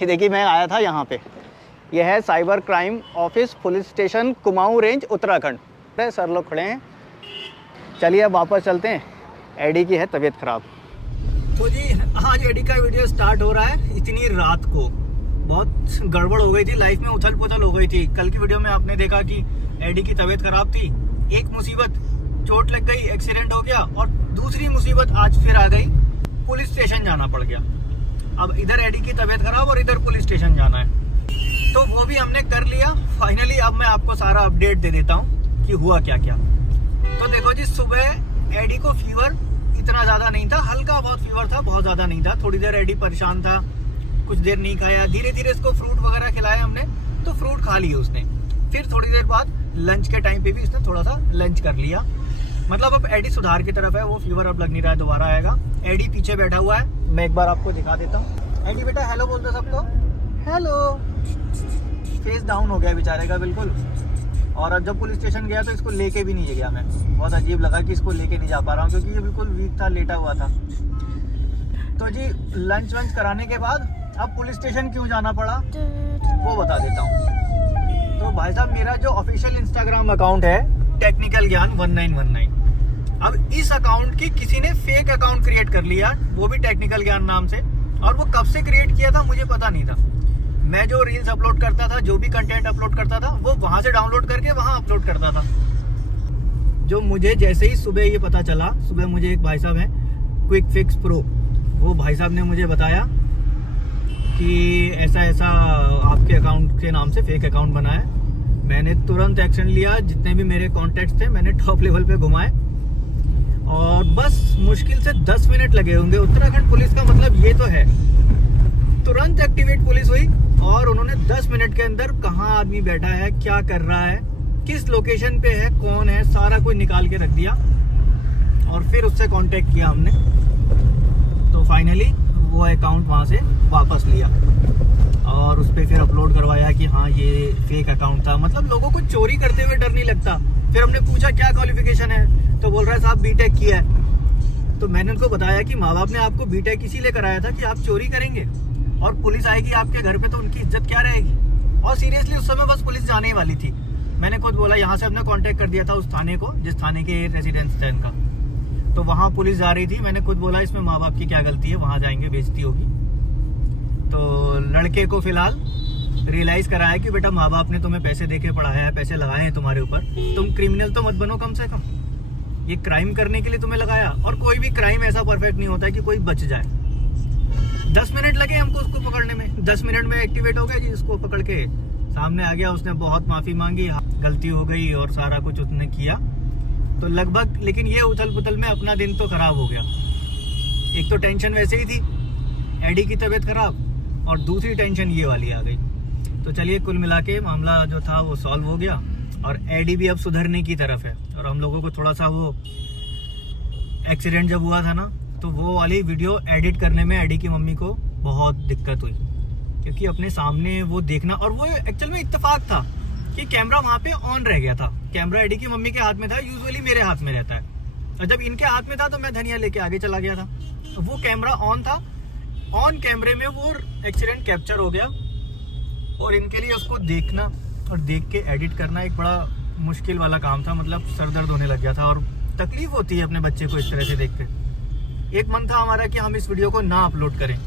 ये देखिए मैं आया था यहाँ पे, यह है cyber crime office police station Kumaon range Uttarakhand. Sir लोग खड़े हैं, चलिए अब वापस चलते हैं। एडी की है तबीयत खराब। तो जी आज एडी का वीडियो स्टार्ट हो रहा है इतनी रात को। बहुत गड़बड़ हो गई थी, लाइफ में उथल पुथल हो गई थी। कल की वीडियो में आपने देखा कि एडी की तबीयत खराब थी, एक मुसीबत चोट लग गई, एक्सीडेंट हो गया, और दूसरी मुसीबत आज फिर आ गई, पुलिस स्टेशन जाना पड़ गया। अब इधर एडी की तबीयत खराब और इधर पुलिस स्टेशन जाना है, तो वो भी हमने कर लिया फाइनली। अब मैं आपको सारा अपडेट दे देता हूँ कि हुआ क्या क्या। तो देखो जी, सुबह एडी को फीवर इतना ज़्यादा नहीं था, हल्का बहुत फीवर था, बहुत ज़्यादा नहीं था। थोड़ी देर एडी परेशान था, कुछ देर नहीं खाया, धीरे धीरे इसको फ्रूट वगैरह खिलाया हमने, तो फ्रूट खा लिए उसने। फिर थोड़ी देर बाद लंच के टाइम पे भी इसने थोड़ा सा लंच कर लिया। मतलब अब एडी सुधार की तरफ है, वो फीवर अब लग नहीं रहा है, दोबारा आएगा। एडी पीछे बैठा हुआ है, मैं एक बार आपको दिखा देता हूँ। एडी बेटा हेलो बोल दो सबको, हेलो। फेस डाउन हो गया बेचारे का बिल्कुल। और अब जब पुलिस स्टेशन गया तो इसको लेके भी नहीं गया मैं, बहुत अजीब लगा कि इसको लेके नहीं जा पा रहा हूँ, क्योंकि ये बिल्कुल वीक था, लेटा हुआ था। तो जी लंच वंच कराने के बाद अब पुलिस स्टेशन क्यों जाना पड़ा वो बता देता हूँ। तो भाई साहब, मेरा जो ऑफिशियल इंस्टाग्राम अकाउंट है टेक्निकल ज्ञान 1919, अब इस अकाउंट की किसी ने फेक अकाउंट क्रिएट कर लिया, वो भी टेक्निकल ज्ञान नाम से। और वो कब से क्रिएट किया था मुझे पता नहीं था। मैं जो रील्स अपलोड करता था, जो भी कंटेंट अपलोड करता था, वो वहां से डाउनलोड करके वहां अपलोड करता था। जो मुझे जैसे ही सुबह ये पता चला, सुबह मुझे एक भाई साहब हैं क्विक फिक्स प्रो, वो भाई साहब ने मुझे बताया कि ऐसा ऐसा आपके अकाउंट के नाम से फेक अकाउंट बना है। मैंने तुरंत एक्शन लिया, जितने भी मेरे कॉन्टेक्ट्स थे मैंने टॉप लेवल पे घुमाए, और बस मुश्किल से 10 मिनट लगे होंगे। उत्तराखंड पुलिस का मतलब ये तो है, तुरंत एक्टिवेट पुलिस हुई और उन्होंने 10 मिनट के अंदर कहाँ आदमी बैठा है, क्या कर रहा है, किस लोकेशन पे है, कौन है, सारा कुछ निकाल के रख दिया। और फिर उससे कांटेक्ट किया हमने, तो फाइनली वो अकाउंट वहाँ से वापस लिया और उस पर फिर अपलोड करवाया कि हाँ ये फेक अकाउंट था। मतलब लोगों को चोरी करते हुए डर नहीं लगता। फिर हमने पूछा क्या क्वालिफिकेशन है, तो बोल रहा है साहब बीटेक किया है। तो मैंने उनको बताया कि माँ बाप ने आपको बीटेक इसीलिए कराया था कि आप चोरी करेंगे और पुलिस आएगी आपके घर पे तो उनकी इज्जत क्या रहेगी। और सीरियसली उस समय बस पुलिस जाने ही वाली थी। मैंने खुद बोला, यहाँ से हमने कांटेक्ट कर दिया था उस थाने को, जिस थाने के रेजिडेंस था इनका, तो वहाँ पुलिस जा रही थी। मैंने खुद बोला इसमें माँ बाप की क्या गलती है, वहाँ जाएंगे बेइज्जती होगी। तो लड़के को फिलहाल रियलाइज कराया कि बेटा माँ बाप ने तुम्हें पैसे देके पढ़ाया है, पैसे लगाए हैं तुम्हारे ऊपर, तुम क्रिमिनल तो मत बनो कम से कम। ये क्राइम करने के लिए तुम्हें लगाया, और कोई भी क्राइम ऐसा परफेक्ट नहीं होता है कि कोई बच जाए। 10 मिनट लगे हमको उसको पकड़ने में, 10 मिनट में एक्टिवेट हो गया जी, उसको पकड़ के सामने आ गया। उसने बहुत माफी मांगी, गलती हो गई और सारा कुछ उसने किया। तो लगभग, लेकिन ये उथल पुथल में अपना दिन तो खराब हो गया। एक तो टेंशन वैसे ही थी, एडी की तबीयत खराब, और दूसरी टेंशन ये वाली आ गई। तो चलिए कुल मिला के मामला जो था वो सॉल्व हो गया, और एडी भी अब सुधरने की तरफ है। और हम लोगों को थोड़ा सा वो एक्सीडेंट जब हुआ था ना, तो वो वाली वीडियो एडिट करने में एडी की मम्मी को बहुत दिक्कत हुई, क्योंकि अपने सामने वो देखना, और वो एक्चुअल में इत्तेफाक था कि कैमरा वहाँ पे ऑन रह गया था। कैमरा एडी की मम्मी के हाथ में था, यूजुअली मेरे हाथ में रहता है, और जब इनके हाथ में था तो मैं धनिया लेके आगे चला गया था। वो कैमरा ऑन था, ऑन कैमरे में वो एक्सीडेंट कैप्चर हो गया, और इनके लिए उसको देखना और देख के एडिट करना एक बड़ा मुश्किल वाला काम था। मतलब सर दर्द होने लग गया था, और तकलीफ होती है अपने बच्चे को इस तरह से देख के। एक मन था हमारा कि हम इस वीडियो को ना अपलोड करें,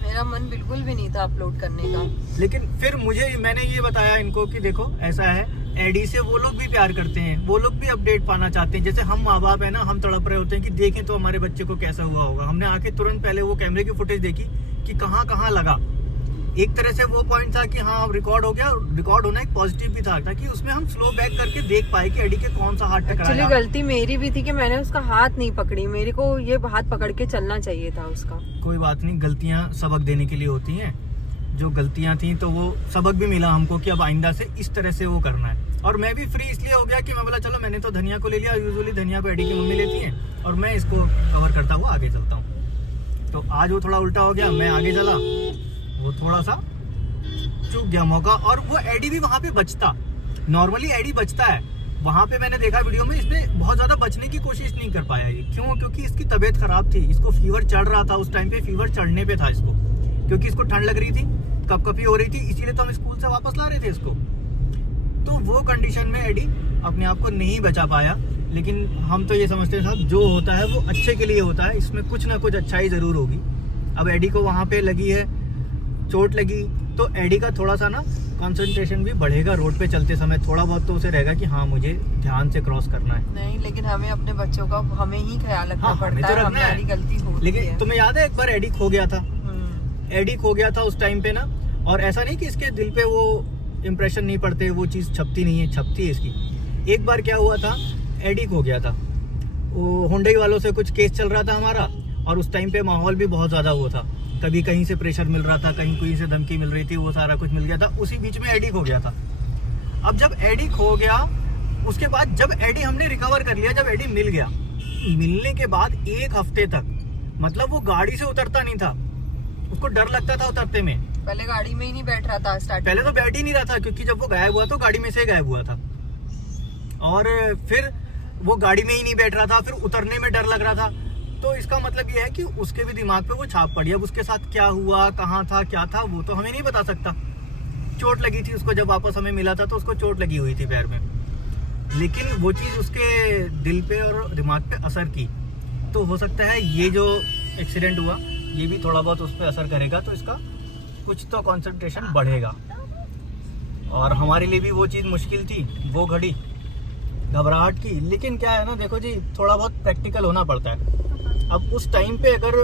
मेरा मन बिल्कुल भी नहीं था अपलोड करने का, लेकिन फिर मैंने ये बताया इनको कि देखो ऐसा है, एडी से वो लोग भी प्यार करते हैं, वो लोग भी अपडेट पाना चाहते हैं। जैसे हम माँ बाप है ना, हम तड़प रहे होते हैं कि देखें तो हमारे बच्चे को कैसा हुआ होगा। हमने आके तुरंत पहले वो कैमरे की फुटेज देखी कि कहाँ कहाँ लगा। एक तरह से वो पॉइंट था कि हाँ रिकॉर्ड हो गया, रिकॉर्ड होना एक पॉजिटिव भी था, ताकि उसमें हम स्लो बैक करके देख पाए कि एडी के कौन सा हाथ टकराया। एक्चुअली गलती मेरी भी थी कि मैंने उसका हाथ नहीं पकड़ी, मेरे को ये हाथ पकड़ के चलना चाहिए था उसका। कोई बात नहीं, गलतियां सबक देने के लिए होती हैं। जो गलतियां थी तो वो सबक भी मिला हमको कि अब आइंदा से इस तरह से वो करना है। और मैं भी फ्री इसलिए हो गया कि मैं बोला चलो मैंने तो धनिया को ले लिया, यूजुअली धनिया को एडी की मम्मी लेती है, और मैं इसको कवर करता हुआ आगे चलता हूँ। तो आज वो थोड़ा उल्टा हो गया, मैं आगे चला, वो थोड़ा सा चूक गया मौका। और वो एडी भी वहाँ पे बचता, नॉर्मली एडी बचता है, वहाँ पे मैंने देखा वीडियो में इसने बहुत ज्यादा बचने की कोशिश नहीं कर पाया। ये क्यों? क्योंकि इसकी तबीयत खराब थी, इसको फीवर चढ़ रहा था उस टाइम पे, फीवर चढ़ने पे था इसको, क्योंकि इसको ठंड लग रही थी, कपकपी हो रही थी, इसीलिए तो हम स्कूल से वापस ला रहे थे इसको। तो वो कंडीशन में एडी अपने आप को नहीं बचा पाया। लेकिन हम तो ये समझते हैं साहब, जो होता है वो अच्छे के लिए होता है, इसमें कुछ ना कुछ अच्छाई ज़रूर होगी। अब एडी को वहाँ पे लगी है, चोट लगी, तो एडी का थोड़ा सा ना कंसंट्रेशन भी बढ़ेगा रोड पे चलते समय, थोड़ा बहुत तो उसे रहेगा कि हाँ मुझे ध्यान से क्रॉस करना है। नहीं, लेकिन हमें अपने बच्चों का हमें ही ख्याल रखना हाँ, पड़ता है, हमारी गलती होती है। लेकिन तुम्हें याद है एक बार एडी खो गया था, एडी खो गया था उस टाइम पे ना, और ऐसा नहीं कि इसके दिल पे वो इम्प्रेशन नहीं पड़ते, वो चीज़ छपती नहीं है, छपती है इसकी। एक बार क्या हुआ था, एडी खो गया था, वो हुंडई वालों से कुछ केस चल रहा था हमारा, और उस टाइम पे माहौल भी बहुत ज़्यादा वो था, कभी कहीं से प्रेशर मिल रहा था, कहीं कोई से धमकी मिल रही थी, वो सारा कुछ मिल गया था। उसी बीच में एडी खो गया था। अब जब एडी खो गया, उसके बाद जब एडी हमने रिकवर कर लिया, जब एडी मिल गया, मिलने के बाद 1 हफ्ते तक मतलब वो गाड़ी से उतरता नहीं था, उसको डर लगता था उतरते में। पहले गाड़ी में ही नहीं बैठ रहा था स्टार्टिंग, पहले तो बैठ ही नहीं रहा था, क्योंकि जब वो गायब हुआ तो गाड़ी में से गायब हुआ था, और फिर वो गाड़ी में ही नहीं बैठ रहा था, फिर उतरने में डर लग रहा था। तो इसका मतलब ये है कि उसके भी दिमाग पे वो छाप पड़ी। अब उसके साथ क्या हुआ, कहाँ था, क्या था, वो तो हमें नहीं बता सकता। चोट लगी थी उसको, जब वापस हमें मिला था तो उसको चोट लगी हुई थी पैर में, लेकिन वो चीज़ उसके दिल पे और दिमाग पे असर की। तो हो सकता है ये जो एक्सीडेंट हुआ ये भी थोड़ा बहुत उस पर असर करेगा, तो इसका कुछ तो कंसंट्रेशन बढ़ेगा। और हमारे लिए भी वो चीज़ मुश्किल थी, वो घड़ी घबराहट की। लेकिन क्या है ना, देखो जी, थोड़ा बहुत प्रैक्टिकल होना पड़ता है। अब उस टाइम पे अगर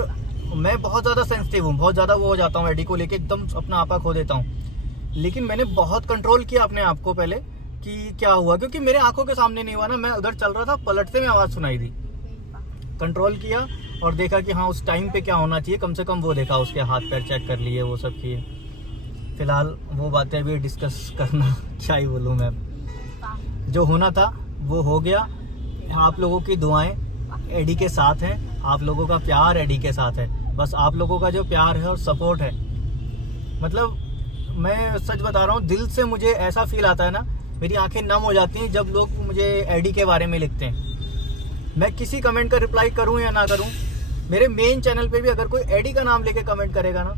मैं बहुत ज़्यादा सेंसिटिव हूँ, बहुत ज़्यादा वो हो जाता हूँ, एडी को लेके एकदम अपना आपा खो देता हूँ, लेकिन मैंने बहुत कंट्रोल किया अपने आप को पहले कि क्या हुआ, क्योंकि मेरे आंखों के सामने नहीं हुआ ना, मैं उधर चल रहा था, पलटते में आवाज़ सुनाई दी, कंट्रोल किया और देखा कि हाँ उस टाइम पे क्या होना चाहिए, कम से कम वो देखा, उसके हाथ पैर चेक कर लिए, वो सब किए। फिलहाल वो बातें अभी डिस्कस करना क्या ही बोलूँ मैं, जो होना था वो हो गया। आप लोगों की दुआएं एडी के साथ हैं, आप लोगों का प्यार एडी के साथ है, बस आप लोगों का जो प्यार है और सपोर्ट है, मतलब मैं सच बता रहा हूँ, दिल से मुझे ऐसा फील आता है ना, मेरी आंखें नम हो जाती हैं जब लोग मुझे एडी के बारे में लिखते हैं। मैं किसी कमेंट का रिप्लाई करूँ या ना करूँ, मेरे मेन चैनल पे भी अगर कोई एडी का नाम लेके कमेंट करेगा ना,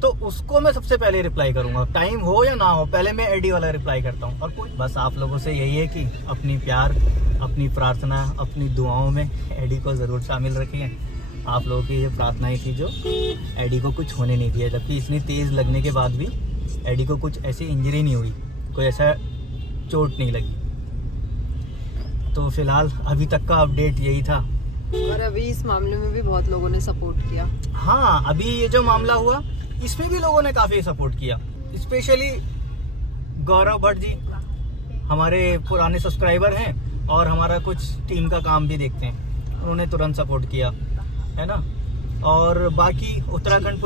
तो उसको मैं सबसे पहले रिप्लाई करूंगा, टाइम हो या ना हो, पहले मैं एडी वाला रिप्लाई करता हूँ। और कोई बस आप लोगों से यही है कि अपनी प्यार, अपनी प्रार्थना, अपनी दुआओं में एडी को ज़रूर शामिल रखिए। आप लोगों की ये प्रार्थनाएं थी जो एडी को कुछ होने नहीं दिया, जबकि इतनी तेज़ लगने के बाद भी एडी को कुछ ऐसी इंजरी नहीं हुई, कोई ऐसा चोट नहीं लगी। तो फिलहाल अभी तक का अपडेट यही था, और अभी इस मामले में भी बहुत लोगों ने सपोर्ट किया। हाँ, अभी ये जो मामला हुआ इसमें भी लोगों ने काफ़ी सपोर्ट किया, स्पेशली गौरव भट्ट जी हमारे पुराने सब्सक्राइबर हैं और हमारा कुछ टीम का काम भी देखते हैं, उन्होंने तुरंत सपोर्ट किया, है ना। और बाकी उत्तराखंड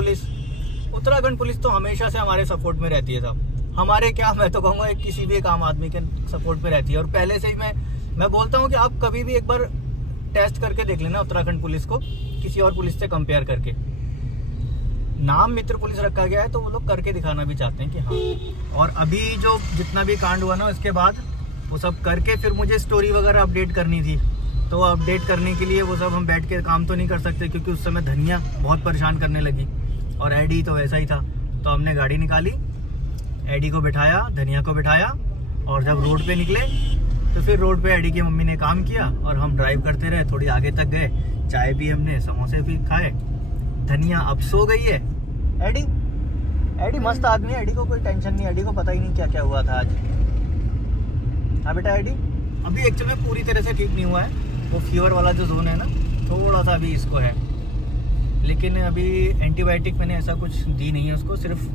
पुलिस तो हमेशा से हमारे सपोर्ट में रहती है साहब, हमारे क्या, मैं तो कहूँगा किसी भी एक आम आदमी के सपोर्ट में रहती है। और पहले से ही मैं बोलता हूँ कि आप कभी भी एक बार टेस्ट करके देख लेना उत्तराखंड पुलिस को किसी और पुलिस से कंपेयर करके। नाम मित्र पुलिस रखा गया है तो वो लोग करके दिखाना भी चाहते हैं कि हाँ। और अभी जो जितना भी कांड हुआ ना, उसके बाद वो सब करके फिर मुझे स्टोरी वगैरह अपडेट करनी थी, तो अपडेट करने के लिए वो सब हम बैठ के काम तो नहीं कर सकते, क्योंकि उस समय धनिया बहुत परेशान करने लगी और एडी तो वैसा ही था। तो हमने गाड़ी निकाली, एडी को बिठाया, धनिया को बिठाया, और जब रोड पे निकले तो फिर रोड पे एडी की मम्मी ने काम किया और हम ड्राइव करते रहे, थोड़ी आगे तक गए, चाय पी हमने, समोसे भी खाए। धनिया अब सो गई है। एडी मस्त आदमी है, एडी को कोई टेंशन नहीं, एडी को पता ही नहीं क्या क्या हुआ था आज। हाँ बेटा, एडी अभी एक्चुअली में पूरी तरह से ठीक नहीं हुआ है, वो फीवर वाला जो जोन है ना, थोड़ा सा अभी इसको है, लेकिन अभी एंटीबायोटिक मैंने ऐसा कुछ दी नहीं है उसको, सिर्फ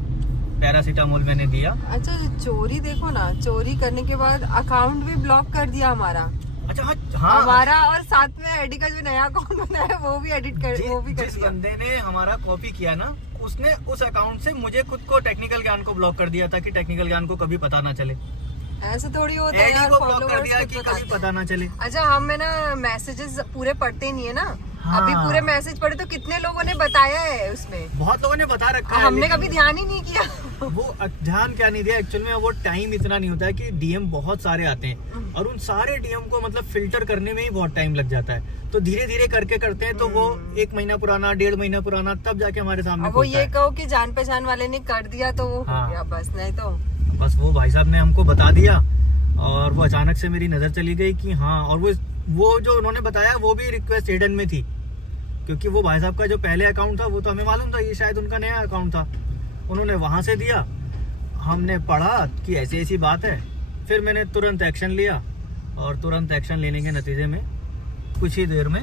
पैरासीटामोल मैंने दिया। अच्छा, चोरी देखो ना, चोरी करने के बाद अकाउंट भी ब्लॉक कर दिया हमारा। अच्छा हाँ, हमारा, और साथ में एडी का जो नया अकाउंट बनाया है वो भी एडिट कर, वो भी कर जिस दिया। बंदे ने हमारा कॉपी किया ना, उसने उस अकाउंट से मुझे खुद को टेक्निकल ज्ञान को ब्लॉक कर दिया था कि टेक्निकल ज्ञान को कभी पता ना चले। ऐसे थोड़ी होता है एडी यार, को ब्लॉक कर followers दिया खुद कि बताते कभी हैं। पता ना चले। अच्छा, हमें ना मैसेजेस पूरे पढ़ते नहीं है ना, हाँ। अभी पूरे मैसेज पढ़े तो कितने लोगों ने बताया है उसमें, बहुत लोगों ने बता रखा है, हमने लेकिन कभी ध्यान ही नहीं किया। वो ध्यान क्या नहीं दिया एक्चुअल में। वो टाइम इतना नहीं होता है कि डीएम बहुत सारे आते हैं और उन सारे डीएम को मतलब फिल्टर करने में ही बहुत टाइम लग जाता है। तो धीरे धीरे करके करते हैं तो वो 1 महीना पुराना, 1.5 महीना पुराना, तब जाके हमारे सामने अब वो खुलता ये है। कहो कि जान पहचान वाले ने कर दिया तो वो हाँ। हो गया बस, नहीं तो बस वो भाई साहब ने हमको बता दिया और वो अचानक से मेरी नजर चली गई कि हाँ। और वो जो उन्होंने बताया वो भी रिक्वेस्ट हिडन में थी, क्योंकि वो भाई साहब का जो पहले अकाउंट था वो तो हमें मालूम था ये शायद उनका नया अकाउंट था। उन्होंने वहां से दिया, हमने पढ़ा कि ऐसी ऐसी बात है, फिर मैंने तुरंत एक्शन लिया और तुरंत एक्शन लेने के नतीजे में कुछ ही देर में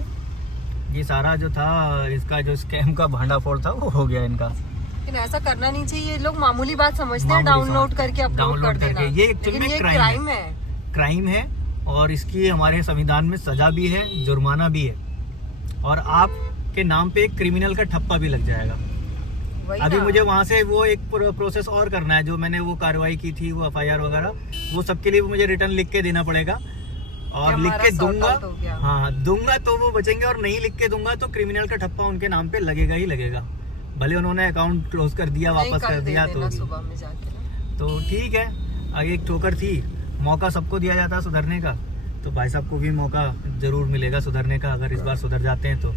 ये सारा जो था इसका जो स्कैम का भांडाफोड़ था वो हो गया इनका। लेकिन ऐसा करना नहीं चाहिए। ये लोग मामूली बात समझते हैं, मामूली डाउनलोड बात। करके अपलोड डाउनलोड कर देना। करके। ये एक्चुअली लेकिन में ये क्राइम है। क्राइम है और इसकी हमारे संविधान में सजा भी है, जुर्माना भी है और आपके नाम पे एक क्रिमिनल का ठप्पा भी लग जाएगा। वही अभी ना। मुझे वहाँ से वो एक प्रोसेस और करना है, जो मैंने वो कार्रवाई की थी, वो एफआईआर वगैरह, वो सबके लिए मुझे रिटर्न लिख के देना पड़ेगा और कि लिख के हमारा sort दूंगा। out हो गया। हाँ दूंगा तो वो बचेंगे और नहीं लिख के दूंगा तो क्रिमिनल का ठप्पा उनके नाम पे लगेगा ही लगेगा। भले उन्होंने अकाउंट क्लोज कर दिया, नहीं, वापस कल कर दे दिया देना तो सुबह में जाके ना। तो ठीक है। आगे एक ठोकर थी, मौका सबको दिया जाता है सुधरने का, तो भाई साहब को भी मौका जरूर मिलेगा सुधरने का। अगर इस बार सुधर जाते हैं तो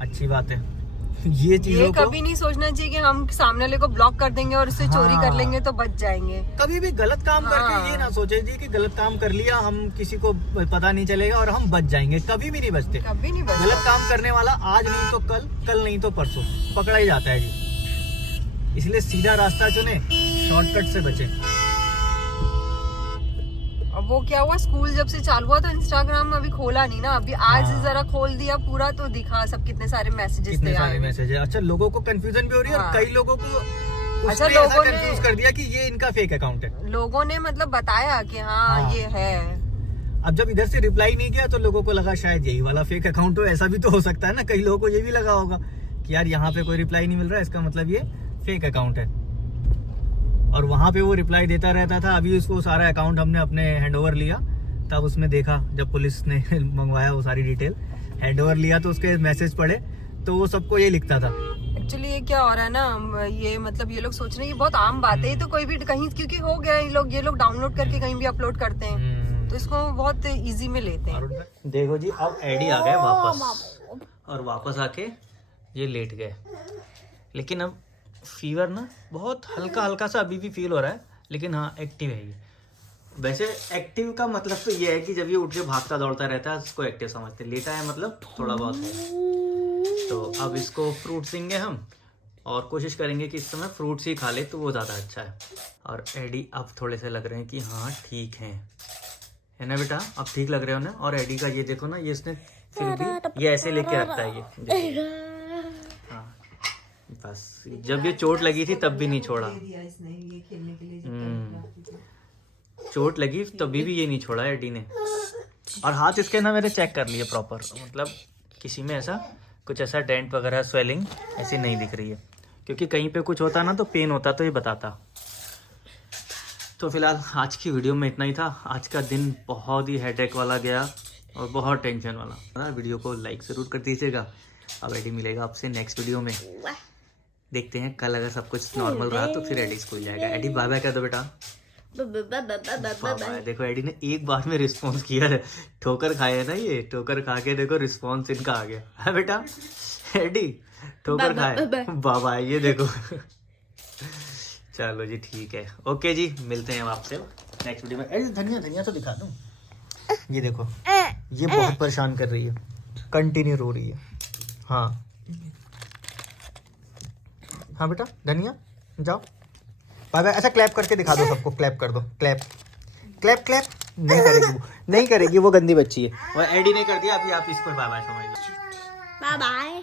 अच्छी बात है। ये चीजों ये को कभी नहीं सोचना चाहिए कि हम सामने वाले को ब्लॉक कर देंगे और उससे चोरी कर हाँ। लेंगे तो बच जाएंगे। कभी भी गलत काम करके हाँ। ये ना सोचे जी कि गलत काम कर लिया, हम किसी को पता नहीं चलेगा और हम बच जाएंगे। कभी भी नहीं बचते। कभी नहीं बच गलत काम करने वाला आज नहीं तो कल, कल नहीं तो परसों पकड़ा ही जाता है जी। इसलिए सीधा रास्ता चुने, शॉर्टकट से बचे। अब वो क्या हुआ, स्कूल जब से चालू हुआ तो इंस्टाग्राम में अभी खोला नहीं ना, अभी आज हाँ। जरा खोल दिया पूरा तो दिखा सब कितने सारे मैसेजेस कितने थे सारे आए। मैसेज है। अच्छा लोगों को कंफ्यूजन भी हो रही है और हाँ। कई लोगों को अच्छा, उसने लोगों ऐसा ने- कंफ्यूज कर दिया कि ये इनका फेक अकाउंट है। लोगों ने मतलब बताया कि हाँ, हाँ। ये है। अब जब इधर से रिप्लाई नहीं किया तो लोगों को लगा शायद यही वाला फेक अकाउंट हो। ऐसा भी तो हो सकता है ना, कई लोगों को ये भी लगा होगा कि यार यहाँ पे कोई रिप्लाई नहीं मिल रहा है, इसका मतलब ये फेक अकाउंट है। और वहां पे वो रिप्लाई देता रहता था। अभी उसको सारा अकाउंट हमने अपने हैंडओवर लिया, तब उसमें देखा जब पुलिस ने मंगवाया वो सारी डिटेल, हैंडओवर लिया तो उसके मैसेज पढ़े तो वो सबको ये लिखता था। एक्चुअली ये क्या हो रहा है ना, ये मतलब ये लोग सोच रहे हैं ये बहुत आम बात है, ये तो कोई भी कहीं, क्योंकि हो गया ये लोग डाउनलोड करके कहीं भी अपलोड करते हैं तो इसको बहुत इजी में लेते हैं। देखो जी अब एडी आ गए वापस और वापस आके ये लेट गए। लेकिन अब फीवर ना बहुत हल्का हल्का सा अभी भी फील हो रहा है, लेकिन हाँ एक्टिव है ये। वैसे एक्टिव का मतलब तो ये है कि जब ये उठ के भागता दौड़ता रहता है उसको एक्टिव समझते हैं। लेटा है मतलब थोड़ा बहुत है। तो अब इसको फ्रूट्स देंगे हम और कोशिश करेंगे कि इस समय फ्रूट्स ही खा ले तो वो ज़्यादा अच्छा है। और एडी अब थोड़े से लग रहे हैं कि हाँ ठीक है ना बेटा, अब ठीक लग रहे हो ना। और एडी का ये देखो ना, ये इसने फिर भी ये ऐसे लेके रखता है ये। हाँ बस जब ये चोट लगी थी तब भी नहीं छोड़ा, चोट लगी तभी भी ये नहीं छोड़ा एडी ने। और हाथ इसके ना मैंने चेक कर लिए प्रॉपर, मतलब किसी में ऐसा कुछ ऐसा डेंट वगैरह स्वेलिंग ऐसी नहीं दिख रही है, क्योंकि कहीं पे कुछ होता ना तो पेन होता तो ये बताता। तो फिलहाल आज की वीडियो में इतना ही था। आज का दिन बहुत ही हेडेक वाला गया और बहुत टेंशन वाला। वीडियो को लाइक ज़रूर कर दीजिएगा। अब एडी मिलेगा आपसे नेक्स्ट वीडियो में। देखते हैं कल अगर सब कुछ नॉर्मल रहा तो फिर एडी स्कूल जाएगा। एडी बाय बाय कर दो बेटा। बाय। देखो एडी ने एक बार में रिस्पॉन्स किया है। ठोकर खाए ना, ये ठोकर खा के देखो रिस्पॉन्स इनका आ गया है बेटा। एडी ठोकर खाए बाय बाय, ये देखो। चलो जी ठीक है, ओके जी, मिलते हैं आपसे नेक्स्ट वीडियो में। अरे धनिया तो दिखा दूं। ये देखो ये बहुत परेशान कर रही है, कंटिन्यू रो रही है। हाँ हाँ बेटा धनिया जाओ बाय बाय। ऐसा क्लैप करके दिखा दो सबको, क्लैप कर दो, क्लैप क्लैप क्लैप। नहीं करेगी वो, नहीं करेगी वो, गंदी बच्ची है। और एडी ने कर दिया, अभी आप इसको बाय बाय समझ लो। Bye bye.